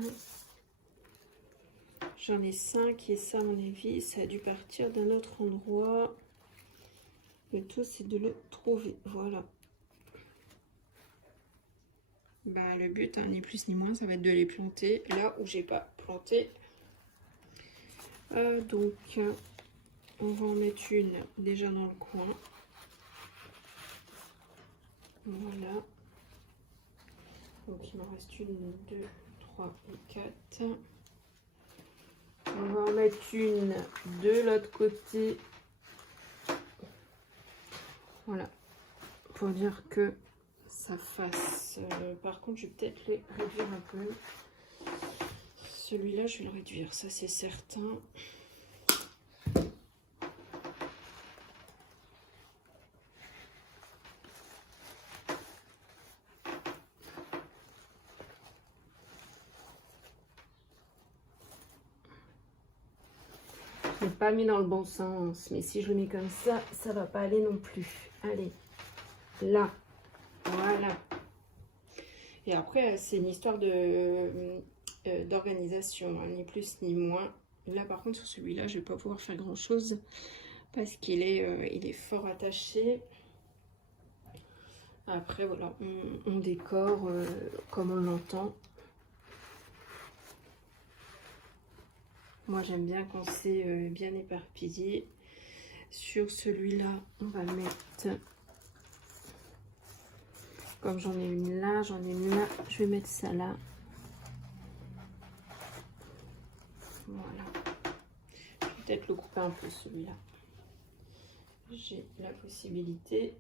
J'en ai 5 et ça, à mon avis, ça a dû partir d'un autre endroit. Le tout, c'est de le trouver. Voilà. Bah, le but, hein, ni plus ni moins, ça va être de les planter là où j'ai pas planté. Donc, on va en mettre une déjà dans le coin. Voilà. Donc, il m'en reste une, deux, trois et 4. On va en mettre une de l'autre côté. Voilà. Pour dire que ça fasse... par contre, je vais peut-être les réduire un peu. Celui-là, je vais le réduire, ça c'est certain. Je l'ai pas mis dans le bon sens, mais si je le mets comme ça, ça va pas aller non plus. Allez, là, voilà. Et après, c'est une histoire de d'organisation, hein, ni plus ni moins. Là, par contre, sur celui-là, je vais pas pouvoir faire grand-chose parce qu'il est, il est fort attaché. Après, voilà, on décore comme on l'entend. Moi, j'aime bien quand c'est bien éparpillé. Sur celui-là, on va mettre... Comme j'en ai une là, j'en ai une là, je vais mettre ça là. Voilà. Je vais peut-être le couper un peu celui-là. J'ai la possibilité.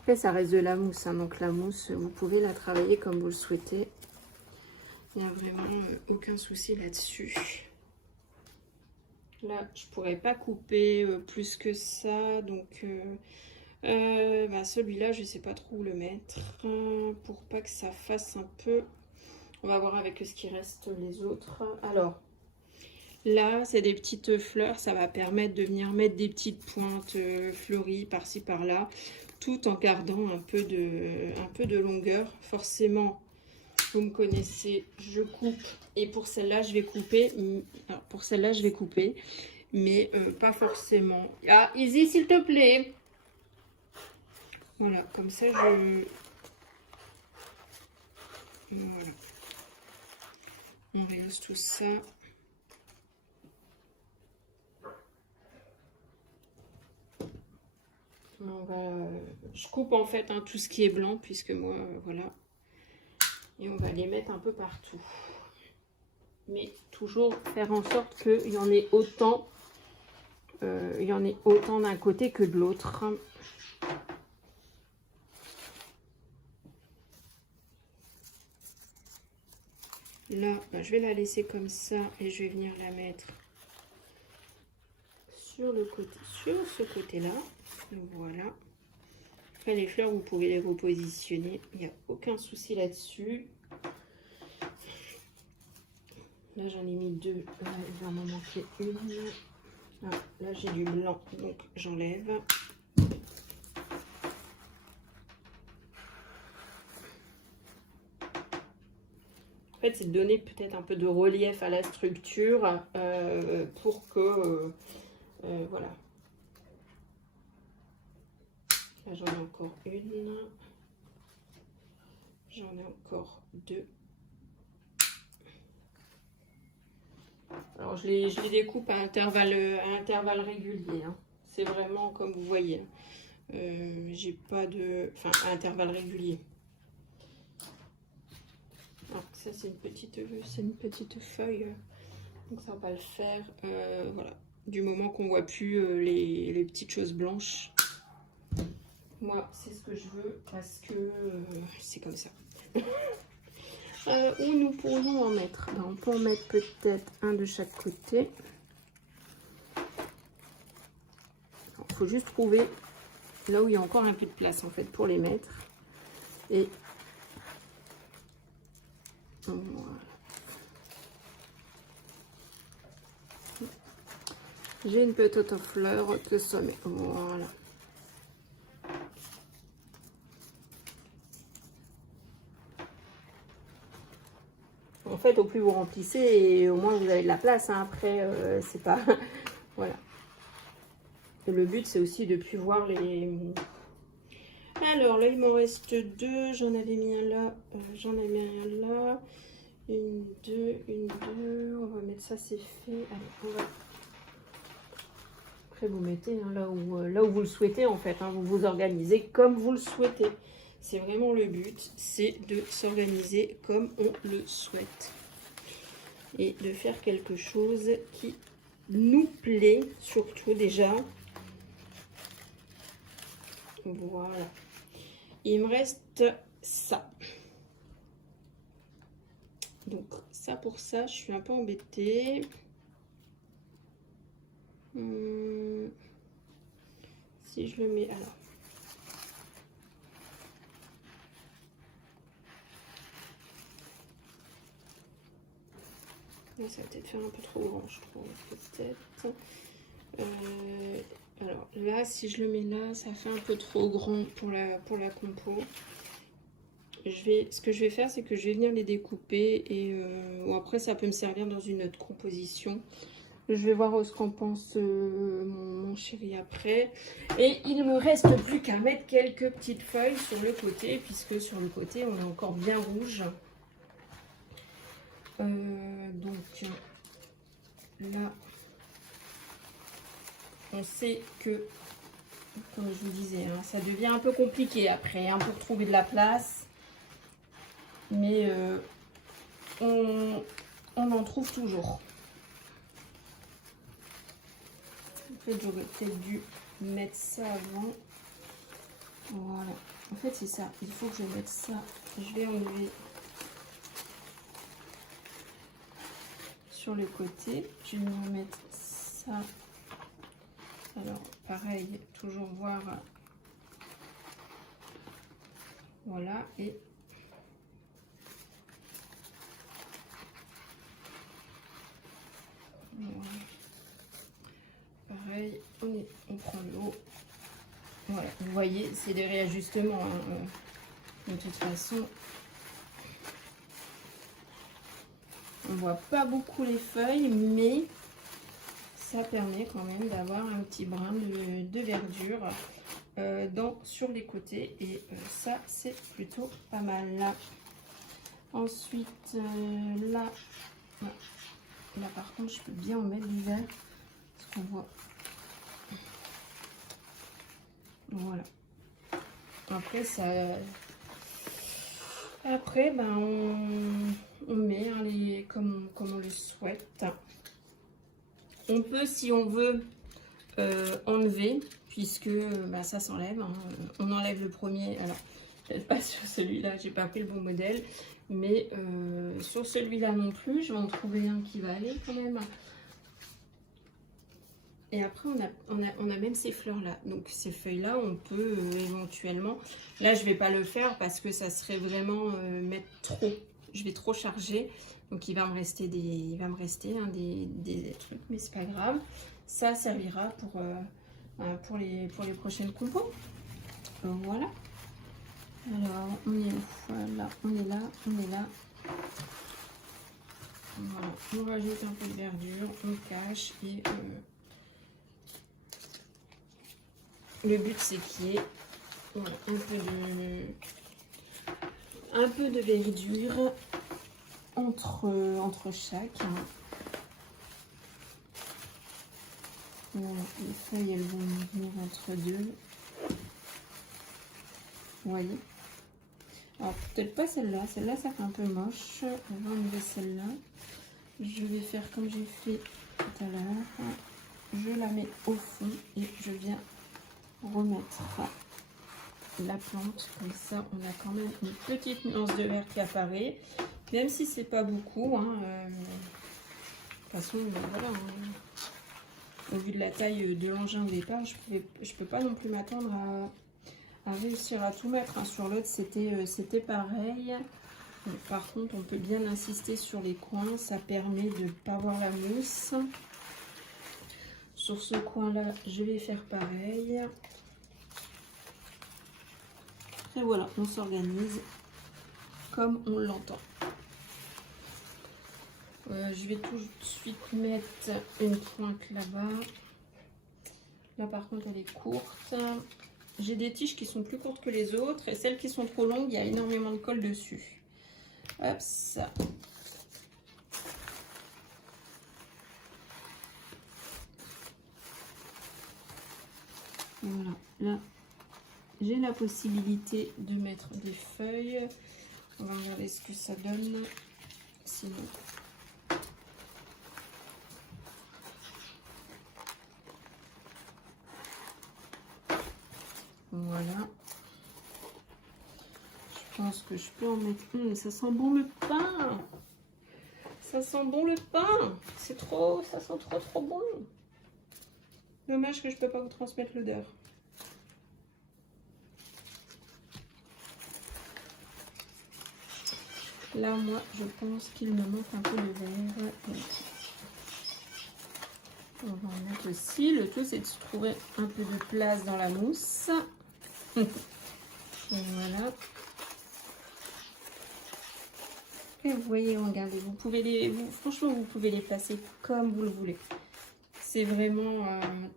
Après, ça reste de la mousse, hein, donc la mousse, vous pouvez la travailler comme vous le souhaitez. Il n'y a vraiment aucun souci là-dessus. Là, je pourrais pas couper plus que ça, donc bah, celui-là, je sais pas trop où le mettre pour pas que ça fasse un peu. On va voir avec ce qui reste les autres. Alors, là, c'est des petites fleurs, ça va permettre de venir mettre des petites pointes fleuries par-ci par-là, tout en gardant un peu de longueur. Forcément, vous me connaissez, je coupe. Et pour celle-là, je vais couper. Alors, pour celle-là, je vais couper. Mais pas forcément. Ah, Izzy, s'il te plaît. Voilà, comme ça, je... Voilà. On rehausse tout ça. Je coupe en fait tout ce qui est blanc, puisque moi, voilà. Et on va les mettre un peu partout. Mais toujours faire en sorte qu'il y en ait autant, d'un côté que de l'autre. Là, je vais la laisser comme ça et je vais venir la mettre sur le côté, sur ce côté-là. Voilà. Après, les fleurs, vous pouvez les repositionner. Il n'y a aucun souci là-dessus. Là, j'en ai mis 2. Il va m'en manquer une. Ah, là, j'ai du blanc, donc j'enlève. En fait, c'est de donner peut-être un peu de relief à la structure pour que... voilà. Là, j'en ai encore une. J'en ai encore 2. Alors, je les découpe à intervalles réguliers. Hein. C'est vraiment comme vous voyez. J'ai pas de... Enfin, à intervalles réguliers. Alors, ça, c'est une petite feuille. Donc, ça va pas le faire. Voilà. Du moment qu'on voit plus les petites choses blanches. Moi, c'est ce que je veux parce que c'est comme ça. Où nous pourrions en mettre? On peut en mettre peut-être un de chaque côté. Il faut juste trouver là où il y a encore un peu de place en fait pour les mettre. Et voilà. J'ai une petite fleur que sommet. Voilà. En fait, au plus vous remplissez, et au moins vous avez de la place. Hein. Après, c'est pas... voilà. Et le but, c'est aussi de plus voir les... Alors, là, il m'en reste 2. J'en avais mis un là. J'en avais mis un là. Une, 2, une, 2. On va mettre ça, c'est fait. Allez, on va... Après, vous mettez hein, là où vous le souhaitez, en fait. Hein. Vous vous organisez comme vous le souhaitez. C'est vraiment le but, c'est de s'organiser comme on le souhaite. Et de faire quelque chose qui nous plaît, surtout déjà. Voilà. Il me reste ça. Donc, ça pour ça, je suis un peu embêtée. Si je le mets... Alors. Ça va peut-être faire un peu trop grand, je trouve, peut-être. Alors là, si je le mets là, ça fait un peu trop grand pour la compo. Ce que je vais faire, c'est que je vais venir les découper et bon, après, ça peut me servir dans une autre composition. Je vais voir ce qu'en pense mon chéri après. Et il ne me reste plus qu'à mettre quelques petites feuilles sur le côté, puisque sur le côté, on est encore bien rouge. Donc là, on sait que, comme je vous disais, hein, ça devient un peu compliqué après hein, pour trouver de la place. Mais on en trouve toujours. En fait, j'aurais peut-être dû mettre ça avant. Voilà. En fait, c'est ça. Il faut que je mette ça. Je vais enlever sur le côté. Je vais venir mettre ça. Alors, pareil, toujours voir. Voilà. Et voilà. Pareil, on prend l'eau. Voilà, vous voyez, c'est des réajustements. Hein. De toute façon, on voit pas beaucoup les feuilles, mais ça permet quand même d'avoir un petit brin de verdure sur les côtés. Et ça, c'est plutôt pas mal. Là. Ensuite, là, par contre, je peux bien en mettre du vert. Parce qu'on voit. Voilà. Après, après ben, on met hein, comme on le souhaite. On peut, si on veut, enlever, puisque bah, ça s'enlève. Hein. On enlève le premier. Alors, peut-être pas sur celui-là, j'ai pas pris le bon modèle. Mais sur celui-là non plus, je vais en trouver un qui va aller quand même. Et après, on a même ces fleurs-là. Donc, ces feuilles-là, on peut éventuellement... Là, je vais pas le faire parce que ça serait vraiment mettre trop. Je vais trop charger. Donc, il va me rester des trucs, mais c'est pas grave. Ça servira pour les prochaines compos. Donc, voilà. Alors, on est voilà, on est là, on est là. Voilà, on rajoute un peu de verdure, on cache et le but c'est qu'il y ait voilà, un peu de verdure entre chaque. Hein. Voilà, les feuilles elles vont venir entre deux. Vous voyez. Alors peut-être pas celle-là, celle-là ça fait un peu moche. On va enlever celle-là. Je vais faire comme j'ai fait tout à l'heure. Je la mets au fond et je viens remettre la plante. Comme ça, on a quand même une petite nuance de vert qui apparaît. Même si c'est pas beaucoup. Hein, de toute façon, voilà. Hein, au vu de la taille de l'engin au départ, je peux pas non plus m'attendre à réussir à tout mettre. Hein. Sur l'autre, c'était pareil. Donc, par contre, on peut bien insister sur les coins, ça permet de ne pas voir la mousse. Sur ce coin-là, je vais faire pareil. Et voilà, on s'organise comme on l'entend. Je vais tout de suite mettre une pointe là-bas. Là, par contre, elle est courte. J'ai des tiges qui sont plus courtes que les autres et celles qui sont trop longues, il y a énormément de colle dessus. Hop, ça. Voilà, là, j'ai la possibilité de mettre des feuilles. On va regarder ce que ça donne. Sinon, voilà. Je pense que je peux en mettre. Ça sent bon le pain. Ça sent bon le pain. C'est trop, ça sent trop bon. Dommage que je peux pas vous transmettre l'odeur. Là, moi, je pense qu'il me manque un peu de verre. On va en mettre aussi. Le tout, c'est de se trouver un peu de place dans la mousse. Voilà. Et vous voyez, regardez, vous pouvez franchement, vous pouvez les placer comme vous le voulez. C'est vraiment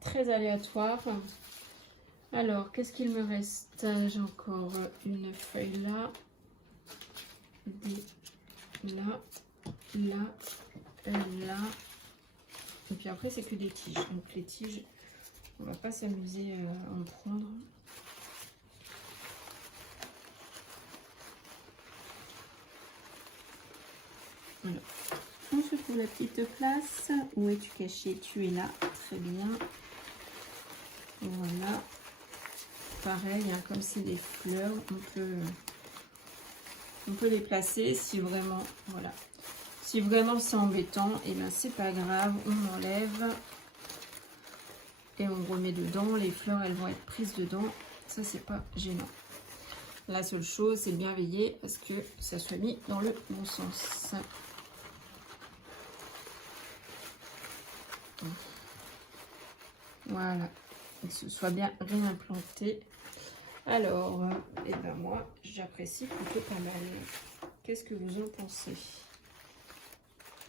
très aléatoire. Alors, qu'est-ce qu'il me reste? J'ai encore une feuille là. Là, là. Et puis après, c'est que des tiges. Donc les tiges, on va pas s'amuser à en prendre. Voilà. On se trouve la petite place. Où es-tu caché? Tu es là. Très bien. Voilà. Pareil, hein, comme c'est des fleurs, on peut les placer si vraiment, voilà. Si vraiment c'est embêtant, et bien c'est pas grave, on enlève et on remet dedans. Les fleurs, elles vont être prises dedans. Ça, c'est pas gênant. La seule chose, c'est de bien veiller parce que ça soit mis dans le bon sens. Voilà, et que ce soit bien réimplanté. Alors, et ben moi, j'apprécie plutôt pas mal. Qu'est-ce que vous en pensez?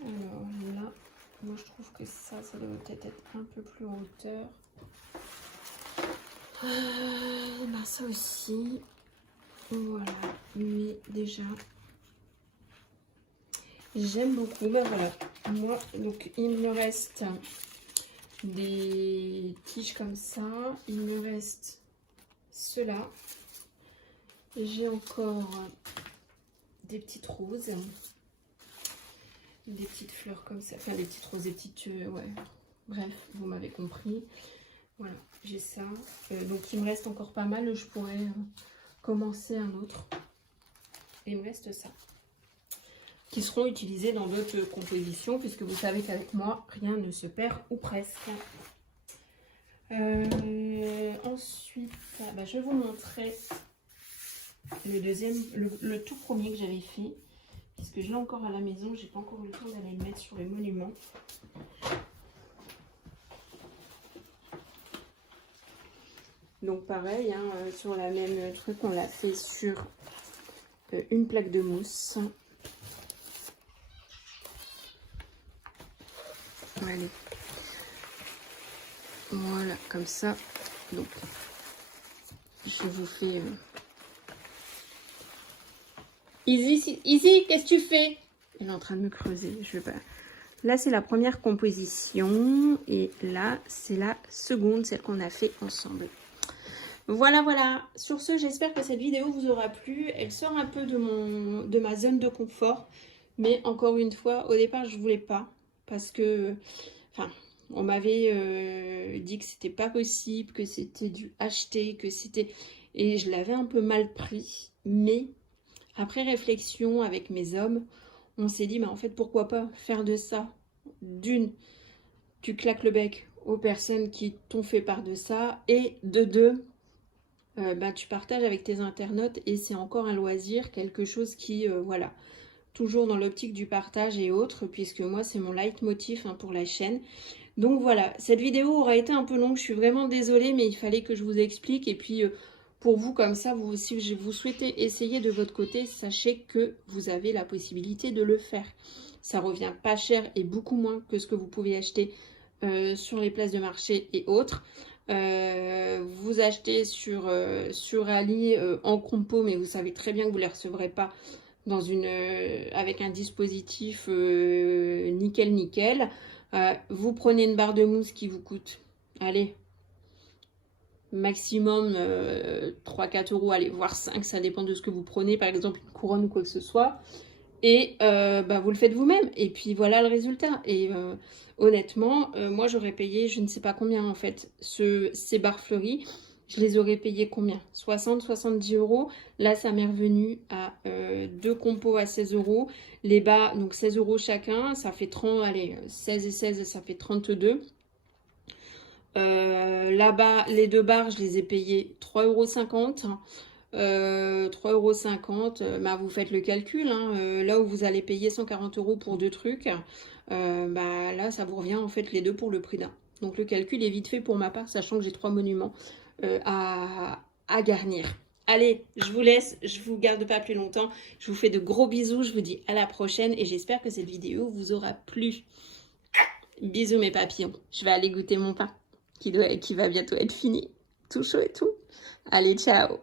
Alors là, moi je trouve que ça doit peut-être être un peu plus en hauteur. Ben ça aussi. Voilà, mais déjà, j'aime beaucoup. Ben voilà, moi, donc il me reste des tiges comme ça. Il me reste ceux-là. J'ai encore des petites roses. Des petites fleurs comme ça. Enfin, des petites roses, des petites... ouais. Bref, vous m'avez compris. Voilà, j'ai ça. Donc, il me reste encore pas mal. Je pourrais commencer un autre. Et il me reste ça. Qui seront utilisés dans d'autres compositions. Puisque vous savez qu'avec moi, rien ne se perd ou presque. Ensuite, je vais vous montrer le deuxième, le tout premier que j'avais fait. Puisque je l'ai encore à la maison. J'ai pas encore eu le temps d'aller le mettre sur le monument. Donc pareil, hein, sur la même truc, on l'a fait sur une plaque de mousse. Allez. Voilà, comme ça. Donc, je vous fais... Izzy, qu'est-ce que tu fais? Elle est en train de me creuser. Je vais pas... Là, c'est la première composition. Et là, c'est la seconde, celle qu'on a fait ensemble. Voilà, voilà. Sur ce, j'espère que cette vidéo vous aura plu. Elle sort un peu de ma zone de confort. Mais encore une fois, au départ, je voulais pas. Parce que, enfin, on m'avait dit que c'était pas possible, que c'était du acheter, que c'était... Et je l'avais un peu mal pris. Mais après réflexion avec mes hommes, on s'est dit, mais en fait, pourquoi pas faire de ça? D'une, tu claques le bec aux personnes qui t'ont fait part de ça. Et de deux... tu partages avec tes internautes et c'est encore un loisir, quelque chose qui, voilà, toujours dans l'optique du partage et autres, puisque moi, c'est mon leitmotiv pour la chaîne. Donc voilà, cette vidéo aura été un peu longue, je suis vraiment désolée, mais il fallait que je vous explique. Et puis, pour vous, comme ça, si vous souhaitez essayer de votre côté, sachez que vous avez la possibilité de le faire. Ça revient pas cher et beaucoup moins que ce que vous pouvez acheter sur les places de marché et autres. Vous achetez sur Ali en compo, mais vous savez très bien que vous ne les recevrez pas dans avec un dispositif nickel. Vous prenez une barre de mousse qui vous coûte, allez, maximum 3-4 euros, allez, voire 5, ça dépend de ce que vous prenez, par exemple une couronne ou quoi que ce soit. Et vous le faites vous-même. Et puis voilà le résultat. Et honnêtement, moi j'aurais payé, je ne sais pas combien en fait, ces barres fleuries. Je les aurais payées combien? 60-70 euros. Là, ça m'est revenu à 2 compos à 16 euros. Les bas, donc 16 euros chacun. Ça fait 30, allez, 16 et 16, ça fait 32. Là-bas, les 2 barres, je les ai payées 3,50 €. 3,50 €, vous faites le calcul, hein, là où vous allez payer 140 € pour 2 trucs, là ça vous revient en fait les deux pour le prix d'un. Donc le calcul est vite fait pour ma part, sachant que j'ai 3 monuments à garnir. Allez, je vous laisse, je vous garde pas plus longtemps, je vous fais de gros bisous, je vous dis à la prochaine et j'espère que cette vidéo vous aura plu. Bisous mes papillons, je vais aller goûter mon pain qui va bientôt être fini, tout chaud et tout. Allez, ciao!